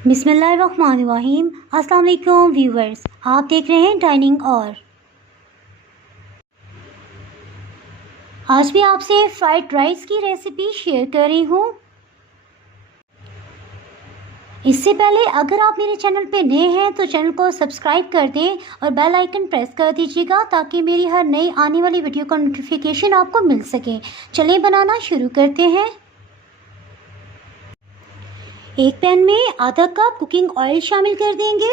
बिस्मिल्लाहिर्रहमानिर्रहीम। अस्सलाम वालेकुम व्यूवर्स, आप देख रहे हैं डाइनिंग और आज मैं आपसे फ्राइड राइस की रेसिपी शेयर कर रही हूँ। इससे पहले अगर आप मेरे चैनल पे नए हैं तो चैनल को सब्सक्राइब कर दें और बेल आइकन प्रेस कर दीजिएगा ताकि मेरी हर नई आने वाली वीडियो का नोटिफिकेशन आपको मिल सके। चलिए बनाना शुरू करते हैं। एक पैन में आधा कप कुकिंग ऑयल शामिल कर देंगे।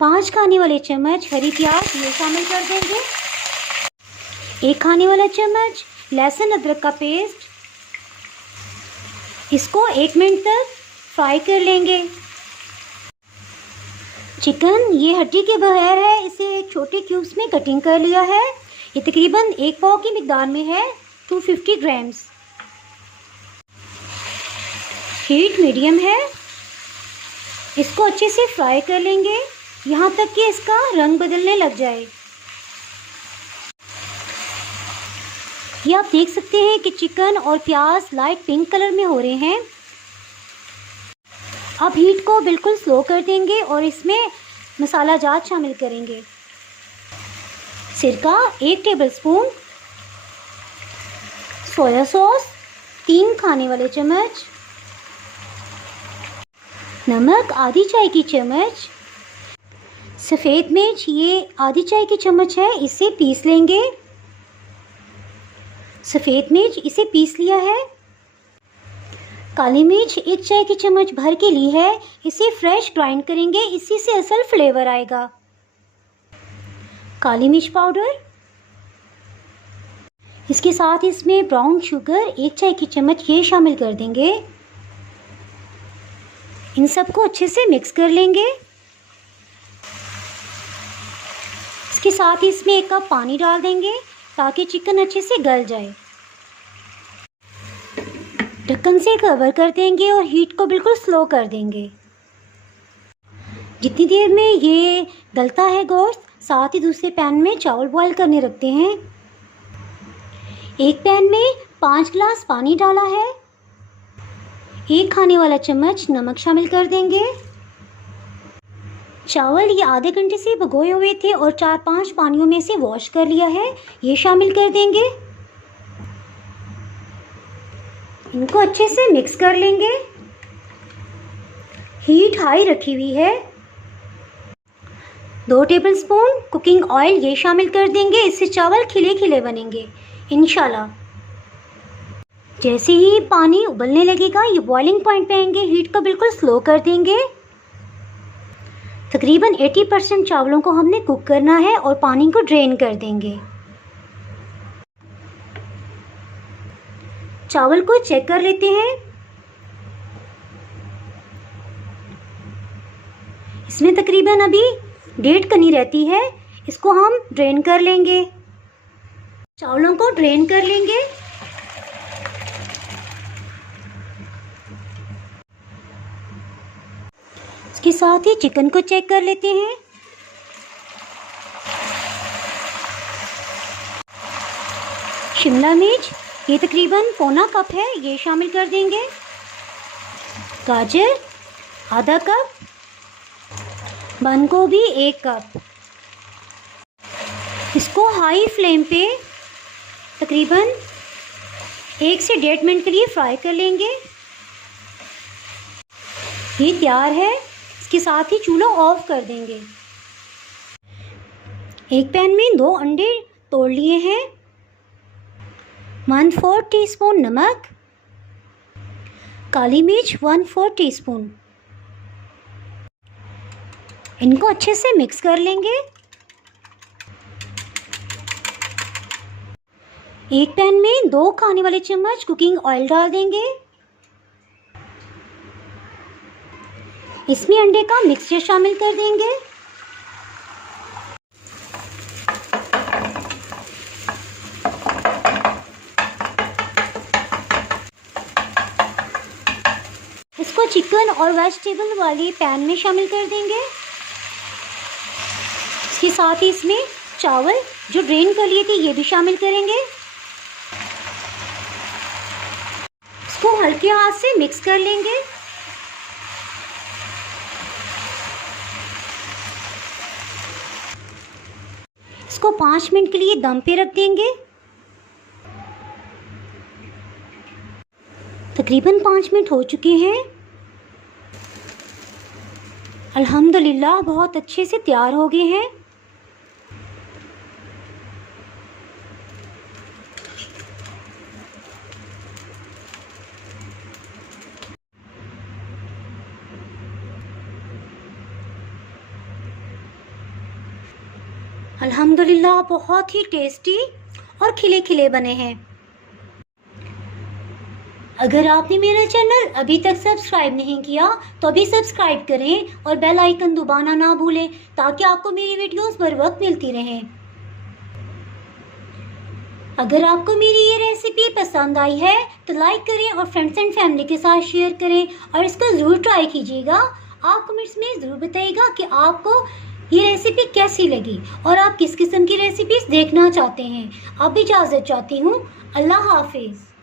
5 खाने वाले चम्मच हरी प्याज ये शामिल कर देंगे। 1 खाने वाला चम्मच लहसुन अदरक का पेस्ट, इसको 1 मिनट तक फ्राई कर लेंगे। चिकन ये हड्डी के बगैर है, इसे छोटे क्यूब्स में कटिंग कर लिया है। ये तकरीबन 1 पाव की मिकदार में है, 250 ग्राम्स। हीट मीडियम है, इसको अच्छे से फ्राई कर लेंगे यहाँ तक कि इसका रंग बदलने लग जाए। ये आप देख सकते हैं कि चिकन और प्याज लाइट पिंक कलर में हो रहे हैं। अब हीट को बिल्कुल स्लो कर देंगे और इसमें मसाला जात शामिल करेंगे। सिरका 1 टेबलस्पून, सोया सॉस 3 खाने वाले चम्मच, नमक आधी चाय की चम्मच, सफ़ेद मिर्च ये आधी चाय की चम्मच है, इसे पीस लेंगे। सफ़ेद मिर्च इसे पीस लिया है। काली मिर्च 1 चाय की चम्मच भर के ली है, इसे फ्रेश ग्राइंड करेंगे, इसी से असल फ्लेवर आएगा। काली मिर्च पाउडर, इसके साथ इसमें ब्राउन शुगर 1 चाय की चम्मच ये शामिल कर देंगे। इन सबको अच्छे से मिक्स कर लेंगे। इसके साथ ही इसमें 1 कप पानी डाल देंगे ताकि चिकन अच्छे से गल जाए। ढक्कन से कवर कर देंगे और हीट को बिल्कुल स्लो कर देंगे। जितनी देर में ये गलता है गोश्त, साथ ही दूसरे पैन में चावल बॉईल करने रखते हैं। एक पैन में 5 गिलास पानी डाला है। 1 खाने वाला चम्मच नमक शामिल कर देंगे। चावल ये आधे घंटे से भिगोए हुए थे और 4-5 पानियों में से वॉश कर लिया है, ये शामिल कर देंगे। इनको अच्छे से मिक्स कर लेंगे। हीट हाई रखी हुई है। 2 टेबलस्पून कुकिंग ऑयल ये शामिल कर देंगे, इससे चावल खिले खिले बनेंगे इंशाल्लाह। जैसे ही पानी उबलने लगेगा ये बॉइलिंग पॉइंट पे आएंगे, हीट को बिल्कुल स्लो कर देंगे। तकरीबन 80% चावलों को हमने कुक करना है और पानी को ड्रेन कर देंगे। चावल को चेक कर लेते हैं। इसमें तकरीबन अभी 1.5 कनी रहती है, इसको हम ड्रेन कर लेंगे। चावलों को ड्रेन कर लेंगे। इसके साथ ही चिकन को चेक कर लेते हैं। शिमला मिर्च ये तकरीबन पौना कप है, ये शामिल कर देंगे। गाजर आधा कप, बंद गोभी 1 कप। इसको हाई फ्लेम पे तकरीबन 1 से 1.5 मिनट के लिए फ्राई कर लेंगे। ये तैयार है, इसके साथ ही चूल्हा ऑफ कर देंगे। एक पैन में 2 अंडे तोड़ लिए हैं। 1/4 टीस्पून नमक, काली मिर्च 1/4 टीस्पून। इनको अच्छे से मिक्स कर लेंगे। एक पैन में 2 खाने वाले चम्मच कुकिंग ऑयल डाल देंगे। इसमें अंडे का मिक्सचर शामिल कर देंगे। इसको चिकन और वेजिटेबल वाले पैन में शामिल कर देंगे। इसके साथ ही इसमें चावल जो ड्रेन कर लिए थे ये भी शामिल करेंगे। इसको हल्के हाथ से मिक्स कर लेंगे। इसको 5 मिनट के लिए दम पे रख देंगे। तकरीबन 5 मिनट हो चुके हैं। अल्हम्दुलिल्लाह बहुत अच्छे से तैयार हो गए हैं। अल्हम्दुलिल्लाह बहुत ही टेस्टी और खिले खिले बने हैं। अगर आपने मेरा चैनल अभी तक सब्सक्राइब नहीं किया तो अभी सब्सक्राइब करें और बेल आइकन दबाना ना भूलें ताकि आपको मेरी वीडियोस बर वक्त मिलती रहें। अगर आपको मेरी ये रेसिपी पसंद आई है तो लाइक करें और फ्रेंड्स एंड फैमिली के साथ शेयर करें और इसको ज़रूर ट्राई कीजिएगा। आप कमेंट्स में ज़रूर बताइएगा कि आपको ये रेसिपी कैसी लगी और आप किस किस्म की रेसिपीज़ देखना चाहते हैं। अब इजाज़त चाहती हूँ। अल्लाह हाफिज़।